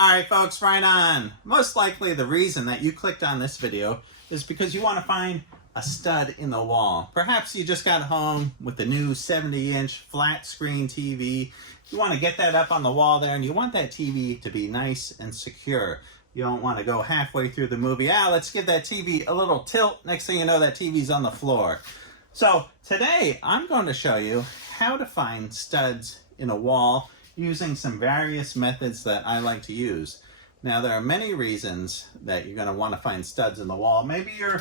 Alright folks, right on. Most likely the reason that you clicked on this video is because you want to find a stud in the wall. Perhaps you just got home with the new 70-inch flat screen TV. You want to get that up on the wall there, and you want that TV to be nice and secure. You don't want to go halfway through the movie, let's give that TV a little tilt. Next thing you know, that TV's on the floor. So today I'm going to show you how to find studs in a wall using some various methods that I like to use. Now, there are many reasons that you're going to want to find studs in the wall. Maybe you're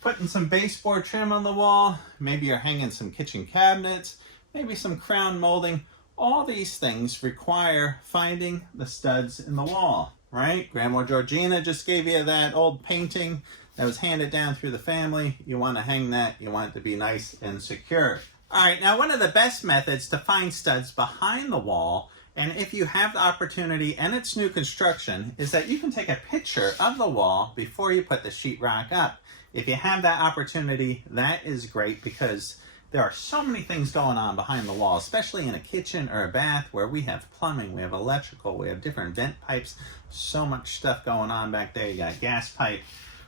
putting some baseboard trim on the wall. Maybe you're hanging some kitchen cabinets. Maybe some crown molding. All these things require finding the studs in the wall, right? Grandma Georgina just gave you that old painting that was handed down through the family. You want to hang that. You want it to be nice and secure. All right, now one of the best methods to find studs behind the wall, and if you have the opportunity and it's new construction, is that you can take a picture of the wall before you put the sheetrock up. If you have that opportunity, that is great because there are so many things going on behind the wall, especially in a kitchen or a bath where we have plumbing, we have electrical, we have different vent pipes, so much stuff going on back there. You got gas pipe,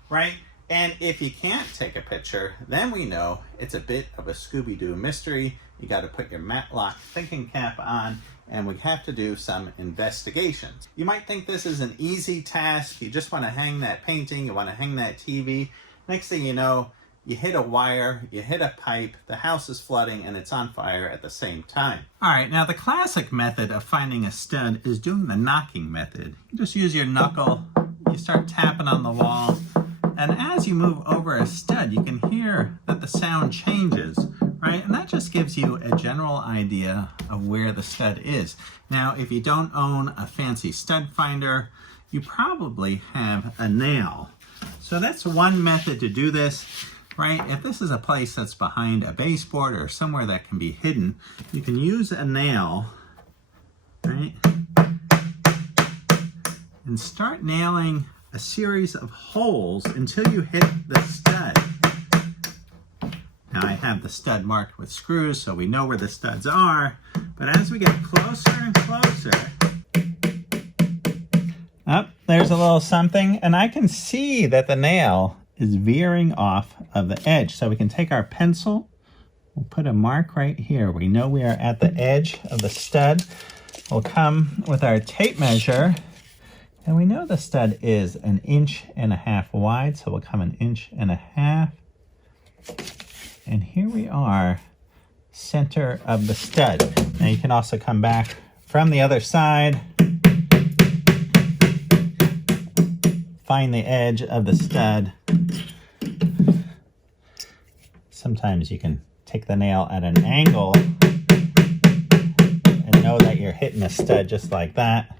right? And if you can't take a picture, then we know it's a bit of a Scooby-Doo mystery. You got to put your Matlock thinking cap on, and we have to do some investigations. You might think this is an easy task. You just want to hang that painting, you want to hang that TV. Next thing you know, you hit a wire, you hit a pipe, the house is flooding, and it's on fire at the same time. All right, now the classic method of finding a stud is doing the knocking method. You just use your knuckle, you start tapping on the wall, and as you move over a stud, you can hear that the sound changes, right? And that just gives you a general idea of where the stud is. Now, if you don't own a fancy stud finder, you probably have a nail. So that's one method to do this, right? If this is a place that's behind a baseboard or somewhere that can be hidden, you can use a nail, right? And start nailing a series of holes until you hit the stud. Now I have the stud marked with screws so we know where the studs are, but as we get closer and closer, there's a little something, and I can see that the nail is veering off of the edge. So we can take our pencil, we'll put a mark right here. We know we are at the edge of the stud. We'll come with our tape measure, and we know the stud is 1.5 inches wide, so we'll come 1.5 inches. And here we are, center of the stud. Now you can also come back from the other side, find the edge of the stud. Sometimes you can take the nail at an angle and know that you're hitting a stud just like that.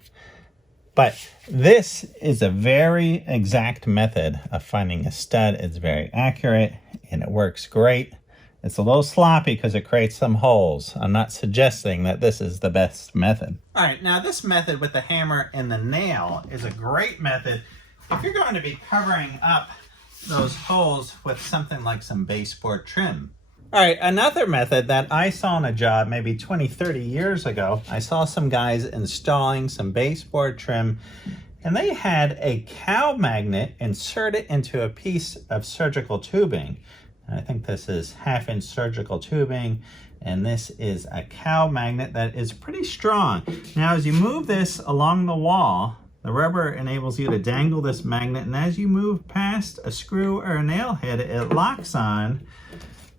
But this is a very exact method of finding a stud. It's very accurate and it works great. It's a little sloppy because it creates some holes. I'm not suggesting that this is the best method. All right, now this method with the hammer and the nail is a great method if you're going to be covering up those holes with something like some baseboard trim. All right, another method that I saw on a job maybe 20, 30 years ago, I saw some guys installing some baseboard trim, and they had a cow magnet inserted into a piece of surgical tubing. And I think this is 1/2-inch surgical tubing, and this is a cow magnet that is pretty strong. Now, as you move this along the wall, the rubber enables you to dangle this magnet, and as you move past a screw or a nail head, it locks on.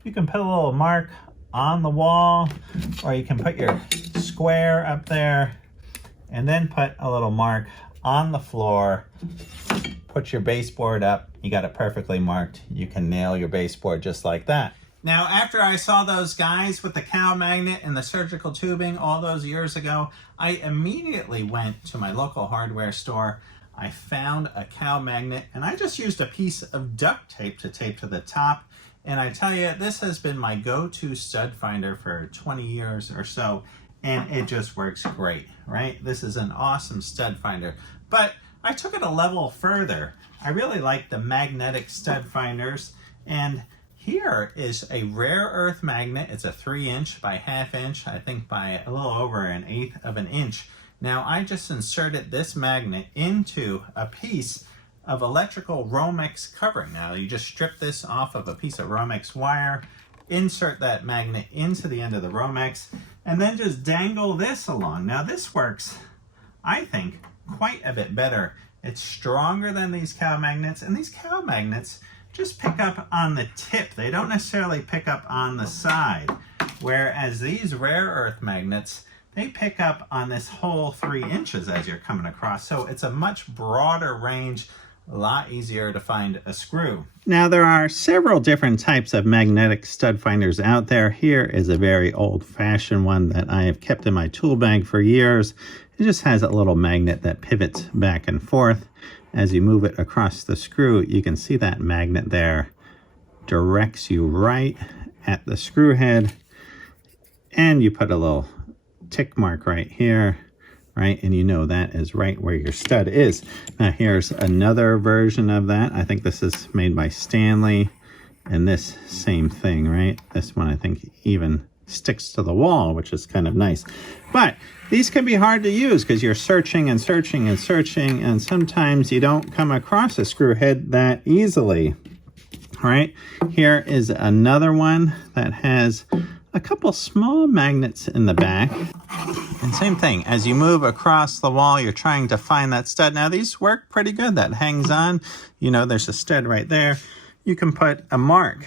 You can put a little mark on the wall, or you can put your square up there, and then put a little mark on the floor. Put your baseboard up, you got it perfectly marked. You can nail your baseboard just like that. Now, after I saw those guys with the cow magnet and the surgical tubing all those years ago, I immediately went to my local hardware store. I found a cow magnet, and I just used a piece of duct tape to tape to the top. And I tell you, this has been my go-to stud finder for 20 years or so, and it just works great, right? This is an awesome stud finder. But I took it a level further. I really like the magnetic stud finders, and here is a rare earth magnet. It's a 3-inch by 1/2 inch, I think by a little over 1/8 of an inch. Now I just inserted this magnet into a piece of electrical Romex covering. Now you just strip this off of a piece of Romex wire, insert that magnet into the end of the Romex, and then just dangle this along. Now this works, I think, quite a bit better. It's stronger than these cow magnets, and these cow magnets just pick up on the tip. They don't necessarily pick up on the side, whereas these rare earth magnets, they pick up on this whole 3 inches as you're coming across. So it's a much broader range, a lot easier to find a screw. Now there are several different types of magnetic stud finders out there. Here is a very old-fashioned one that I have kept in my tool bag for years. It just has a little magnet that pivots back and forth. As you move it across the screw, you can see that magnet there directs you right at the screw head, and you put a little tick mark right here, right? And you know that is right where your stud is. Now here's another version of that. I think this is made by Stanley, and this same thing, right? This one I think even sticks to the wall, which is kind of nice. But these can be hard to use because you're searching and searching and searching, and sometimes you don't come across a screw head that easily. All right, here is another one that has a couple small magnets in the back. And same thing, as you move across the wall, you're trying to find that stud. Now these work pretty good. That hangs on. You know, there's a stud right there. You can put a mark.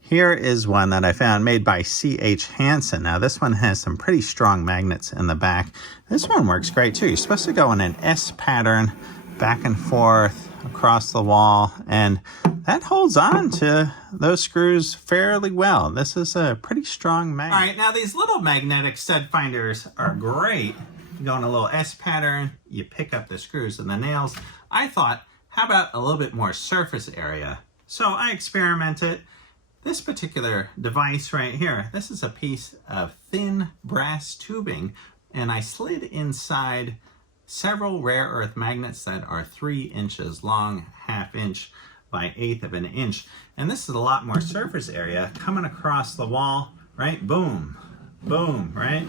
Here is one that I found made by C.H. Hansen. Now this one has some pretty strong magnets in the back. This one works great too. You're supposed to go in an S pattern back and forth across the wall, and that holds on to those screws fairly well. This is a pretty strong magnet. All right, now these little magnetic stud finders are great. You go in a little S pattern, you pick up the screws and the nails. I thought, how about a little bit more surface area? So I experimented. This particular device right here, this is a piece of thin brass tubing, and I slid inside several rare earth magnets that are 3 inches long, 1/2 inch by 1/8 of an inch. And this is a lot more surface area coming across the wall, right? Boom, boom, right?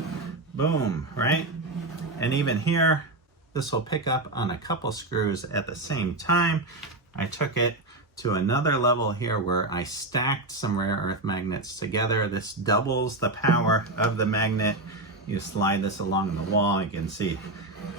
Boom, right? And even here, this will pick up on a couple screws at the same time. I took it to another level here where I stacked some rare earth magnets together. This doubles the power of the magnet. You slide this along the wall, you can see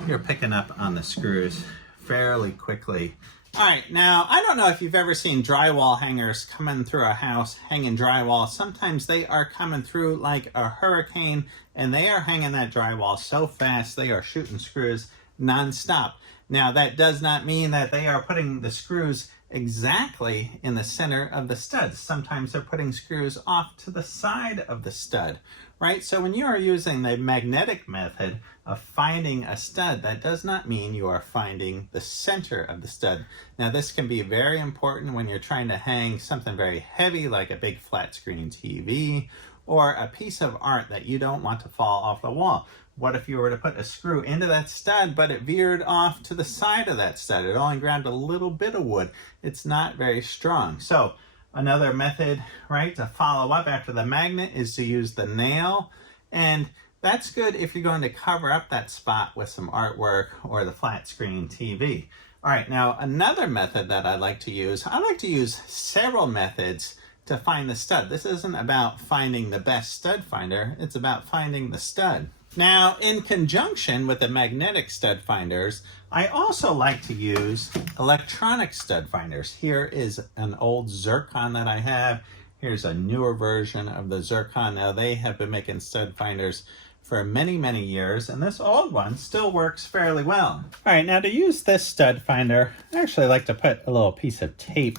you're picking up on the screws fairly quickly. All right, now I don't know if you've ever seen drywall hangers coming through a house, hanging drywall. Sometimes they are coming through like a hurricane, and they are hanging that drywall so fast they are shooting screws nonstop. Now that does not mean that they are putting the screws exactly in the center of the stud. Sometimes they're putting screws off to the side of the stud, right? So when you are using the magnetic method of finding a stud, that does not mean you are finding the center of the stud. Now this can be very important when you're trying to hang something very heavy like a big flat screen TV or a piece of art that you don't want to fall off the wall. What if you were to put a screw into that stud, but it veered off to the side of that stud? It only grabbed a little bit of wood. It's not very strong. So another method, right, to follow up after the magnet is to use the nail. And that's good if you're going to cover up that spot with some artwork or the flat screen TV. All right, now another method that I like to use several methods to find the stud. This isn't about finding the best stud finder, it's about finding the stud. Now, in conjunction with the magnetic stud finders, I also like to use electronic stud finders. Here is an old Zircon that I have. Here's a newer version of the Zircon. Now, they have been making stud finders for many, many years, and this old one still works fairly well. All right, now to use this stud finder, I actually like to put a little piece of tape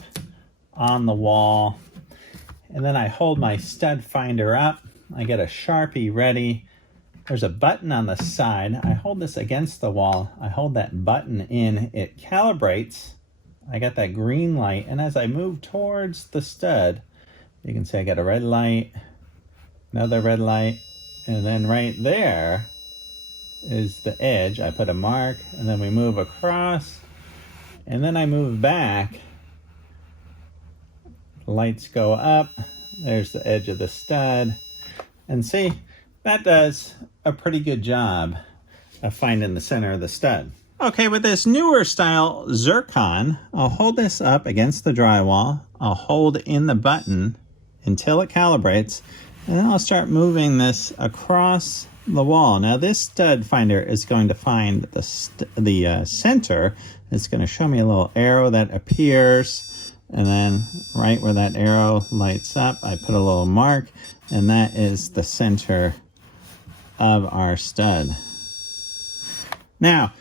on the wall, and then I hold my stud finder up. I get a Sharpie ready. There's a button on the side. I hold this against the wall. I hold that button in. It calibrates. I got that green light. And as I move towards the stud, you can see I got a red light, another red light, and then right there is the edge. I put a mark, and then we move across, and then I move back. Lights go up. There's the edge of the stud. And see, that does a pretty good job of finding the center of the stud. Okay, with this newer style Zircon, I'll hold this up against the drywall. I'll hold in the button until it calibrates, and then I'll start moving this across the wall. Now this stud finder is going to find the center. It's going to show me a little arrow that appears, and then right where that arrow lights up, I put a little mark, and that is the center of our stud. Now,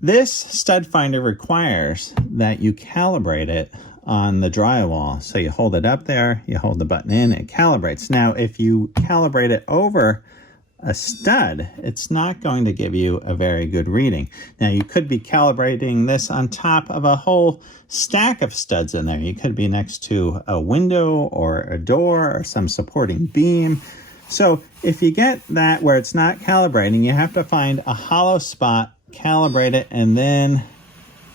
this stud finder requires that you calibrate it on the drywall. So you hold it up there, you hold the button in, it calibrates. Now, if you calibrate it over a stud, it's not going to give you a very good reading. Now, you could be calibrating this on top of a whole stack of studs in there. You could be next to a window or a door or some supporting beam. So if you get that where it's not calibrating, you have to find a hollow spot, calibrate it, and then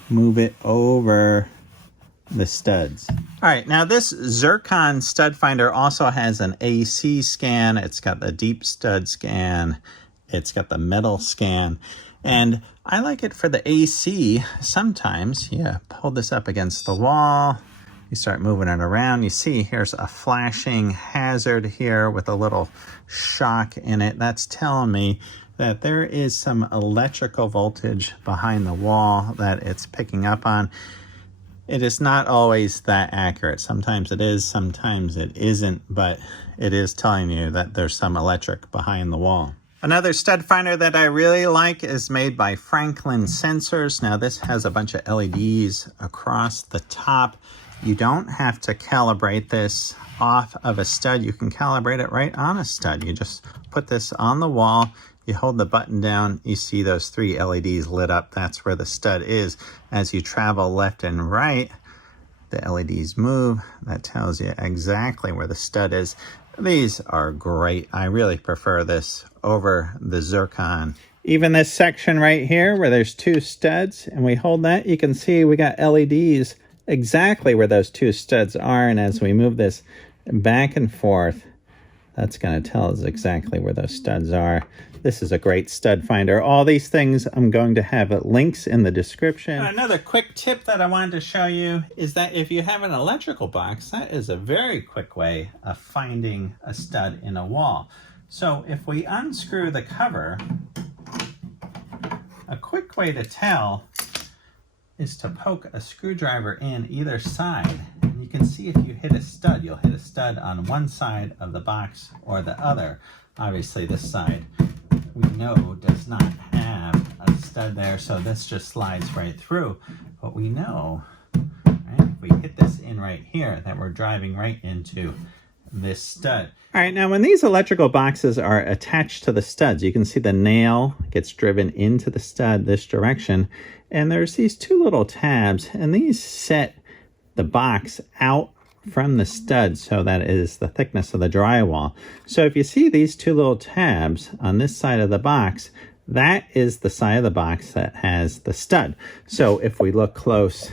move it over the studs. All right, now this Zircon stud finder also has an AC scan. It's got the deep stud scan. It's got the metal scan. And I like it for the AC. Sometimes you pull this up against the wall. You start moving it around. You see here's a flashing hazard here with a little shock in it. That's telling me that there is some electrical voltage behind the wall that it's picking up on. It is not always that accurate. Sometimes it is, sometimes it isn't, but it is telling you that there's some electric behind the wall. Another stud finder that I really like is made by Franklin Sensors. Now this has a bunch of LEDs across the top. You don't have to calibrate this off of a stud. You can calibrate it right on a stud. You just put this on the wall, you hold the button down, you see those 3 LEDs lit up. That's where the stud is. As you travel left and right, the LEDs move. That tells you exactly where the stud is. These are great. I really prefer this over the Zircon. Even this section right here where there's 2 studs and we hold that, you can see we got LEDs exactly where those 2 studs are. And as we move this back and forth, that's going to tell us exactly where those studs are. This is a great stud finder. All these things I'm going to have links in the description. Another quick tip that I wanted to show you is that if you have an electrical box, that is a very quick way of finding a stud in a wall. So if we unscrew the cover, a quick way to tell is to poke a screwdriver in either side. And you can see if you hit a stud, you'll hit a stud on one side of the box or the other. Obviously this side we know does not have a stud there, so this just slides right through. But we know, right, if we hit this in right here, that we're driving right into this stud. All right, now when these electrical boxes are attached to the studs, you can see the nail gets driven into the stud this direction, and there's these 2 little tabs, and these set the box out from the stud, so that is the thickness of the drywall. So if you see these 2 little tabs on this side of the box, that is the side of the box that has the stud. So if we look close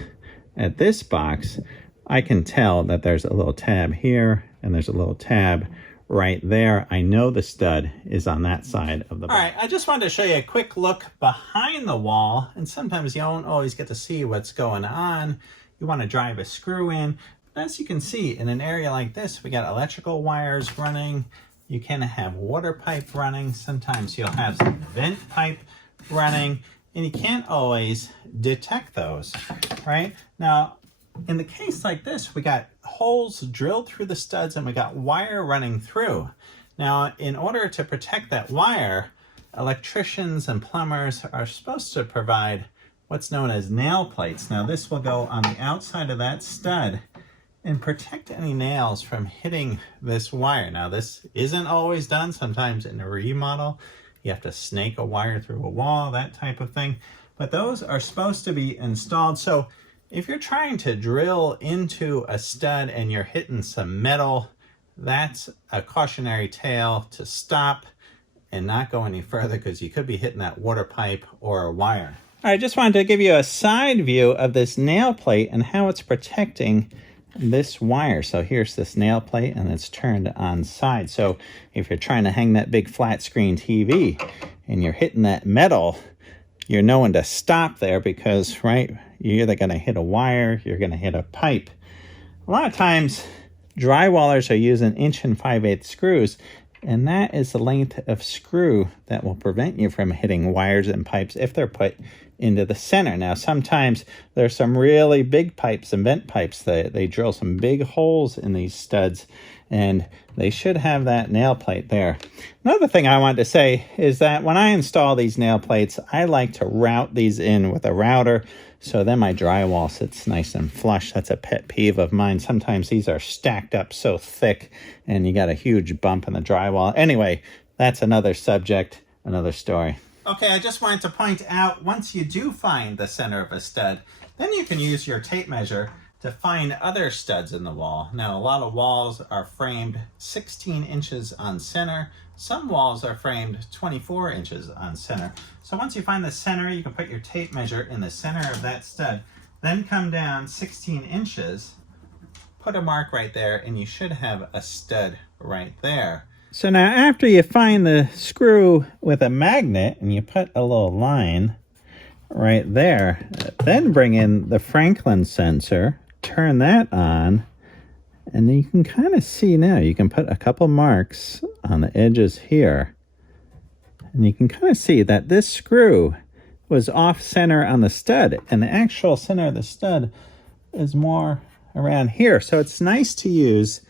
at this box, I can tell that there's a little tab here and there's a little tab right there. I know the stud is on that side of the box. All right, I just wanted to show you a quick look behind the wall, and sometimes you don't always get to see what's going on. You want to drive a screw in. As you can see, in an area like this, we got electrical wires running. You can have water pipe running. Sometimes you'll have some vent pipe running, and you can't always detect those, right? Now, in the case like this, we got holes drilled through the studs and we got wire running through. Now, in order to protect that wire, electricians and plumbers are supposed to provide what's known as nail plates. Now, this will go on the outside of that stud and protect any nails from hitting this wire. Now, this isn't always done. Sometimes in a remodel, you have to snake a wire through a wall, that type of thing. But those are supposed to be installed. So if you're trying to drill into a stud and you're hitting some metal, that's a cautionary tale to stop and not go any further, because you could be hitting that water pipe or a wire. I just wanted to give you a side view of this nail plate and how it's protecting this wire. So here's this nail plate and it's turned on side. So if you're trying to hang that big flat screen TV and you're hitting that metal, you're knowing to stop there because, right, you're either going to hit a wire, you're going to hit a pipe. A lot of times drywallers are using 1 5/8" screws, and that is the length of screw that will prevent you from hitting wires and pipes if they're put into the center. Now, sometimes there's some really big pipes and vent pipes that they drill some big holes in these studs, and they should have that nail plate there. Another thing I wanted to say is that when I install these nail plates, I like to route these in with a router, so then my drywall sits nice and flush. That's a pet peeve of mine. Sometimes these are stacked up so thick and you got a huge bump in the drywall. Anyway, that's another subject, another story. Okay, I just wanted to point out, once you do find the center of a stud, then you can use your tape measure to find other studs in the wall. Now, a lot of walls are framed 16 inches on center. Some walls are framed 24 inches on center. So once you find the center, you can put your tape measure in the center of that stud, then come down 16 inches, put a mark right there, and you should have a stud right there. So now after you find the screw with a magnet and you put a little line right there, then bring in the Franklin sensor, turn that on, and you can kind of see now, you can put a couple marks on the edges here. And you can kind of see that this screw was off center on the stud, and the actual center of the stud is more around here. So it's nice to use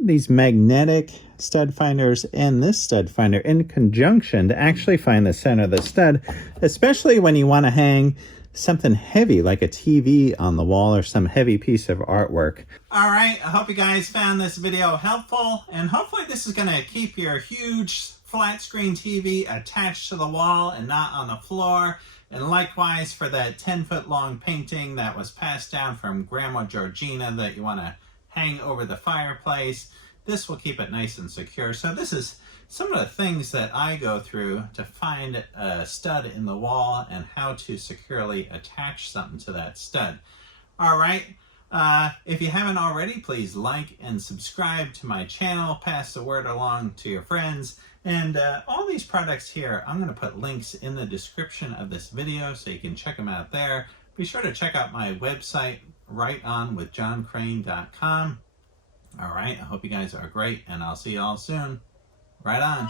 these magnetic stud finders and this stud finder in conjunction to actually find the center of the stud, especially when you want to hang something heavy like a TV on the wall or some heavy piece of artwork. All right, I hope you guys found this video helpful, and hopefully this is going to keep your huge flat screen TV attached to the wall and not on the floor. And likewise for that 10-foot long painting that was passed down from Grandma Georgina that you want to hang over the fireplace, this will keep it nice and secure. So this is some of the things that I go through to find a stud in the wall and how to securely attach something to that stud. All right, if you haven't already, please like and subscribe to my channel, pass the word along to your friends, and all these products here, I'm going to put links in the description of this video so you can check them out there. Be sure to check out my website, rightonwithjohncrane.com. All right, I hope you guys are great, and I'll see you all soon. Right on.